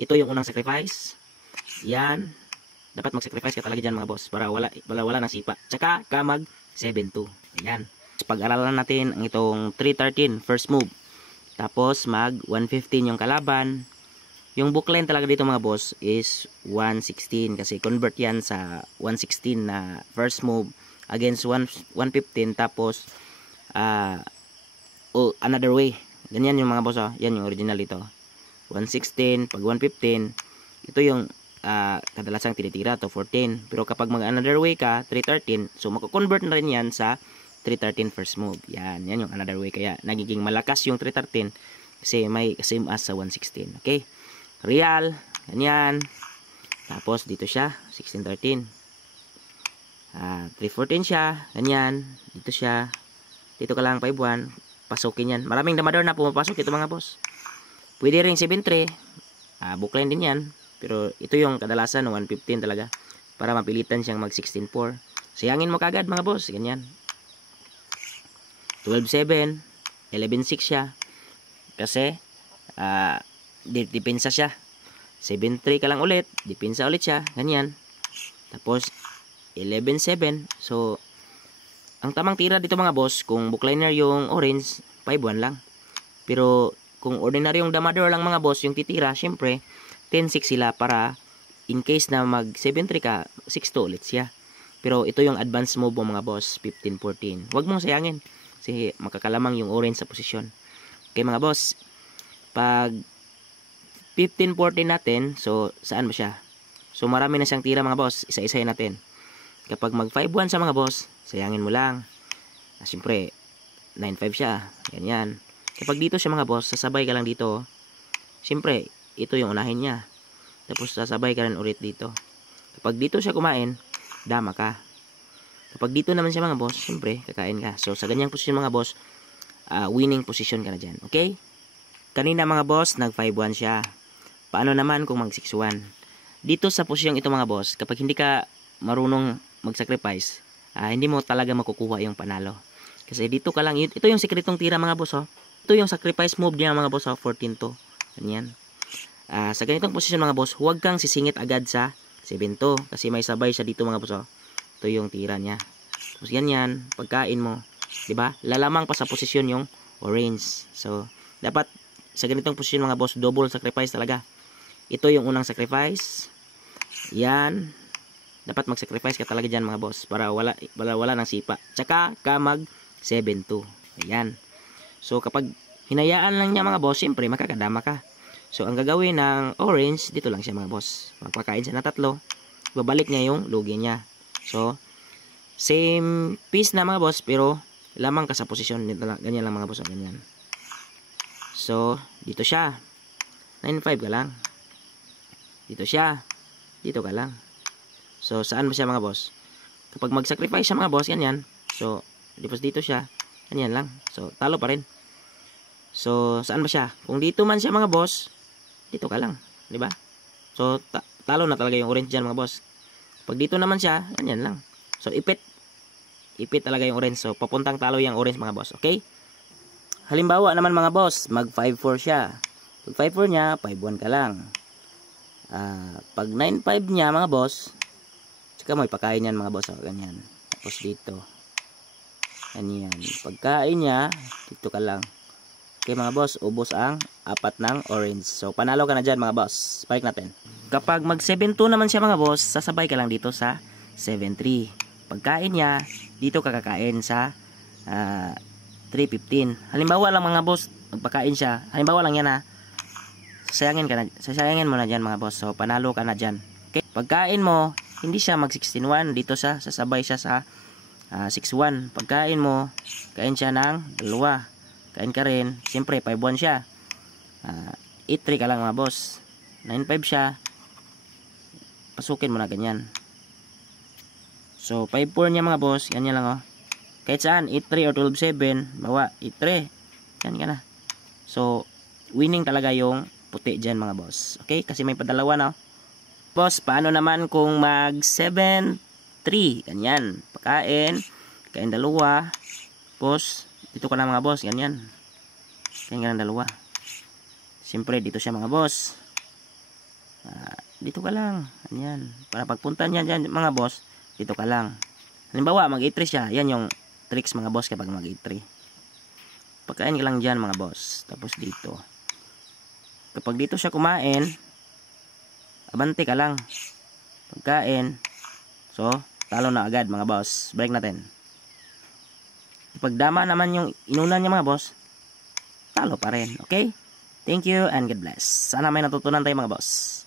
Ito yung unang sacrifice. Yan. Dapat mag-sacrifice ka talaga dyan mga boss para wala ng sipa. Tsaka ka mag 7-2. Ayan. Pag-aralan natin ang itong 313 first move. Tapos mag 115 yung kalaban. Yung book line talaga dito mga boss is 116 kasi convert yan sa 116 na first move against 115 tapos another way. Ganyan yung mga boss. Yan yung original ito. 116 pag 115 ito yung kadalasang tinitira to 14. Pero kapag mag another way ka 313, so mako-convert na rin yan sa 313 first move. Yan yung another way, kaya nagiging malakas yung 313 kasi may same as sa 116. Okay? Real, ganyan. Tapos dito siya 1613. 314 siya, ganyan. Dito siya. Dito ka lang 51, pasukin yan. Maraming damador na pumapasok ito mga boss. Pwede ring 73. Bookline din yan. Pero ito yung kadalasan 115 talaga. Para mapilitan siyang mag 16-4. Sayangin mo kagad mga boss. Ganyan. 12-7. 11-6 siya. Kasi depensa siya. 7-3 ka lang ulit. Depensa ulit siya. Ganyan. Tapos 11-7. So ang tamang tira dito mga boss, kung bookliner yung orange, 5-1 lang. Pero kung ordinaryong damador lang mga boss yung titira, syempre 10-6 sila para in case na mag 7-3 ka, 6-2 ulit siya. Pero ito yung advance move mo mga boss, 15-14. Huwag mong sayangin kasi makakalamang yung orange sa posisyon. Okay mga boss, pag 15-14 natin, so saan ba siya? So marami na siyang tira mga boss, isa-isahin natin. Kapag mag 5-1 sa mga boss, sayangin mo lang. Siyempre 9-5 siya, ganyan. Kapag dito siya mga boss, sasabay ka lang dito. Siyempre ito yung unahin niya. Tapos sasabay ka rin ulit dito. Kapag dito siya kumain, dama ka. Kapag dito naman siya mga boss, siyempre kakain ka. So sa ganyang posisyon mga boss, winning position ka na dyan. Okay? Kanina mga boss, nag 5-1 siya. Paano naman kung mag 6-1? Dito sa posisyong ito mga boss, kapag hindi ka marunong mag-sacrifice, hindi mo talaga makukuha yung panalo. Kasi dito ka lang, ito yung sekretong tira mga boss. Ito yung sacrifice move niya mga boss. 14-2. Ganyan. Sa ganitong posisyon mga boss, huwag kang sisingit agad sa 7-2 kasi may sabay siya dito mga boss. Ito yung tira niya. Tapos ganyan, pagkain mo, 'di ba? Lalamang pa sa posisyon yung orange. So, dapat sa ganitong posisyon mga boss, double sacrifice talaga. Ito yung unang sacrifice. Yan. Dapat mag-sacrifice ka talaga diyan mga boss para wala ng sipa. Tsaka ka mag 7-2. Ayan. So, kapag hinayaan lang niya mga boss, siyempre makakadama ka. So, ang gagawin ng orange, dito lang siya mga boss. Magpakain siya na 3, babalik niya yung lugi niya. So, same piece na mga boss, pero lamang ka sa posisyon. Ganyan lang mga boss. Ganyan. So, dito siya. 9-5 ka lang. Dito siya. Dito ka lang. So, saan ba siya mga boss? Kapag mag-sacrifice siya mga boss, ganyan. So, dito siya. Ganyan lang. So, talo pa rin. So, saan ba siya? Kung dito man siya mga boss, dito ka lang, 'di ba? So talo na talaga yung orange diyan mga boss. Pag dito naman siya, ganyan lang. So ipit talaga yung orange. So papuntang talo yung orange mga boss, okay? Halimbawa naman mga boss, mag 5-4 siya. Pag 5-4 niya, 5-1 ka lang. Pag 9-5 niya mga boss, tsaka mo ipakain yan mga boss, ganyan. Tapos dito. Ganyan. Pagkain niya, dito ka lang. Okay mga boss, ubos ang 4 ng orange. So panalo ka na dyan mga boss. Balik natin. Kapag mag 7-2 naman siya mga boss, sasabay ka lang dito sa 7-3. Pagkain niya, dito ka kakain sa 3-15. Halimbawa lang mga boss, magpakain siya. Halimbawa lang yan Sasayangin mo na dyan mga boss. So panalo ka na dyan. Okay? Pagkain mo, hindi siya mag 16-1. Dito sasabay siya sa 6-1. Pagkain mo, kain siya ng 2. Kain ka rin. Siyempre, 5-1 siya. 8-3 ka lang mga boss. 9-5 siya. Pasukin mo na ganyan. So, 5-4 niya mga boss. Ganyan lang Kahit saan, 8-3 or 12-7. Bawa, 8-3. Yan ka na. So, winning talaga yung puti dyan mga boss. Okay? Kasi may padalawa na. Boss, paano naman kung mag 7-3? Ganyan. Pagkain. Kain 2. Boss, dito ka na mga boss, ganyan. Kain ka ng 2. Siyempre, dito siya mga boss. Dito ka lang. Ayan. Para pagpunta niya dyan mga boss, dito ka lang. Halimbawa, mag-E3 siya. Yan yung tricks mga boss kapag mag-E3. Pagkain ka lang dyan mga boss. Tapos dito. Kapag dito siya kumain, abante ka lang. Pagkain. So, talo na agad mga boss. Break natin. Kapag dama naman yung inunan niya mga boss, talo pa rin. Okay? Thank you and God bless. Sana may natutunan tayo mga boss.